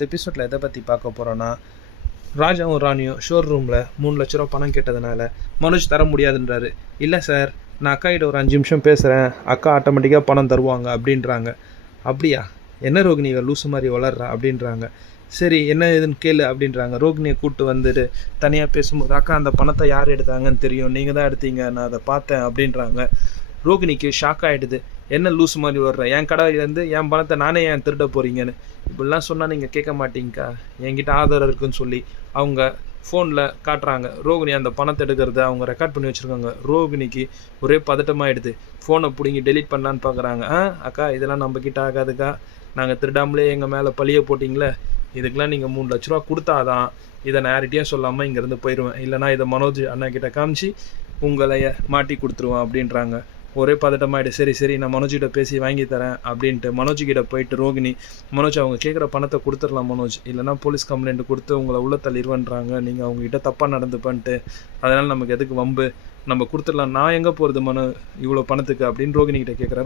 இந்த எபிசோடில் எதை பற்றி பார்க்க போகிறோன்னா, ராஜாவும் ராணியும் ஷோர் ரூமில் 3,00,000 ரூபா பணம் கேட்டதுனால மனோஜ் தர முடியாதுன்றாரு. இல்லை சார், நான் அக்கா கிட்ட ஒரு 5 நிமிஷம் பேசுகிறேன், அக்கா ஆட்டோமேட்டிக்காக பணம் தருவாங்க அப்படின்றாங்க. அப்படியா, என்ன ரோகிணி லூசு மாதிரி வளர்றா அப்படின்றாங்க. சரி, என்ன ஏதுன்னு கேளு அப்படின்றாங்க. ரோகிணியை கூப்பிட்டு வந்துட்டு தனியாக பேசும்போது, அக்கா அந்த பணத்தை யார் எடுத்தாங்கன்னு தெரியும், நீங்கள் தான் எடுத்தீங்க, நான் அதை பார்த்தேன் அப்படின்றாங்க. ரோகிணிக்கு ஷாக் ஆகிடுது. என்ன லூஸ் மாதிரி வர்ற, என் கடையிலேருந்து என் பணத்தை நானே ஏன் திருட போகிறீங்கன்னு. இப்படிலாம் சொன்னால் நீங்கள் கேட்க மாட்டீங்கக்கா, என்கிட்ட ஆதாரம் இருக்குன்னு சொல்லி அவங்க ஃபோனில் காட்டுறாங்க. ரோகிணி அந்த பணத்தை எடுக்கிறத அவங்க ரெக்கார்ட் பண்ணி வச்சுருக்காங்க. ரோகிணிக்கு ஒரே பதட்டமாகிடுது. ஃபோனை பிடிங்கி டெலீட் பண்ணலான்னு பார்க்குறாங்க. அக்கா இதெல்லாம் நம்மக்கிட்ட ஆகாதுக்கா, நாங்கள் திருடாமலே எங்கள் மேலே பழிய போட்டிங்களே, இதுக்கெலாம் நீங்கள் 3,00,000 ரூபா கொடுத்தாதான் இதை நான் யார்கிட்டையும் சொல்லாமல் இங்கேருந்து போயிடுவேன், இல்லைனா இதை மனோஜ் அண்ணா கிட்ட காமிச்சு உங்களை மாட்டி கொடுத்துருவேன் அப்படின்றாங்க. ஒரே பதட்டமாயிடு. சரி நான் மனோஜிட்ட பேசி வாங்கி தரேன் அப்படின்ட்டு மனோஜிக்கிட்ட போயிட்டு ரோகிணி, மனோஜ் அவங்க கேட்குற பணத்தை கொடுத்துடலாம் மனோஜ், இல்லைனா போலீஸ் கம்ப்ளைண்ட் கொடுத்து உங்களை உள்ள தள்ளிடுவேன்றாங்க, நீங்கள் அவங்ககிட்ட தப்பாக நடந்துப்பன்ட்டு, அதனால் நமக்கு எதுக்கு வம்பு, நம்ம கொடுத்துடலாம், நான் எங்கே போகிறது மனு இவ்வளோ பணத்துக்கு அப்படின்னு ரோகிணிக்கிட்ட கேட்குறாரு.